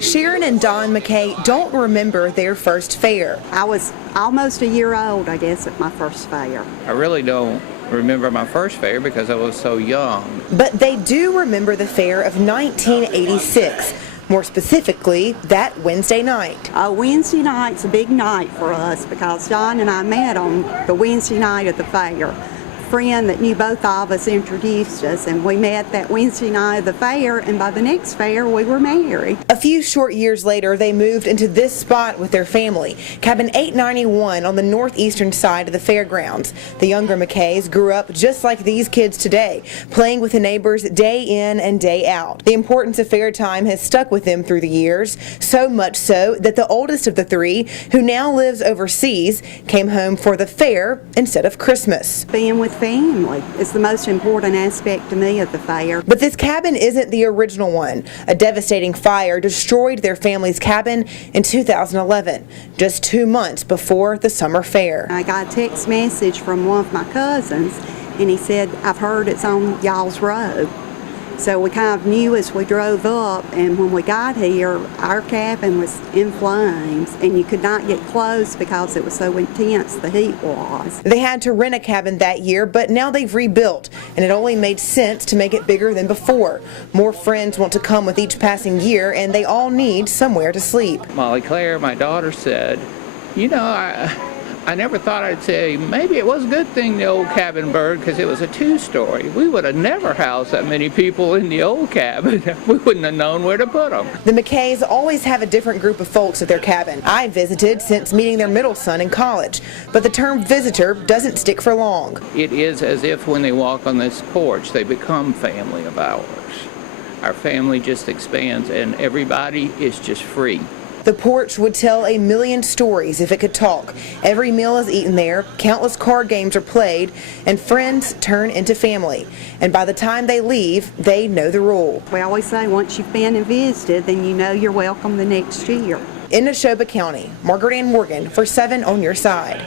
Sharon and Don McKay don't remember their first fair. I was almost a year old, I guess, at my first fair. I really don't remember my first fair because I was so young. But they do remember the fair of 1986. More specifically, that Wednesday night. Wednesday night's a big night for us because John and I met on the Wednesday night at the fair. A friend that knew both of us introduced us, and we met that Wednesday night of the fair, and by the next fair we were married. A few short years later, they moved into this spot with their family, cabin 891 on the northeastern side of the fairgrounds. The younger McKays grew up just like these kids today, playing with the neighbors day in and day out. The importance of fair time has stuck with them through the years, so much so that the oldest of the three, who now lives overseas, came home for the fair instead of Christmas. Being with family is the most important aspect to me of the fair. But this cabin isn't the original one. A devastating fire destroyed their family's cabin in 2011, just 2 months before the summer fair. I got a text message from one of my cousins, and he said, "I've heard it's on y'all's road." So we kind of knew as we drove up, and when we got here, our cabin was in flames, and you could not get close because it was so intense the heat was. They had to rent a cabin that year, but now they've rebuilt, and it only made sense to make it bigger than before. More friends want to come with each passing year, and they all need somewhere to sleep. Molly Claire, my daughter, said, you know, I never thought I'd say maybe it was a good thing the old cabin burned because it was a two-story. We would have never housed that many people in the old cabin. We wouldn't have known where to put them. The McKays always have a different group of folks at their cabin. I visited since meeting their middle son in college, but the term visitor doesn't stick for long. It is as if when they walk on this porch, they become family of ours. Our family just expands and everybody is just free. The porch would tell a million stories if it could talk. Every meal is eaten there, countless card games are played, and friends turn into family. And by the time they leave, they know the rule. We always say once you've been and visited, then you know you're welcome the next year. In Neshoba County, Margaret Ann Morgan for 7 on Your Side.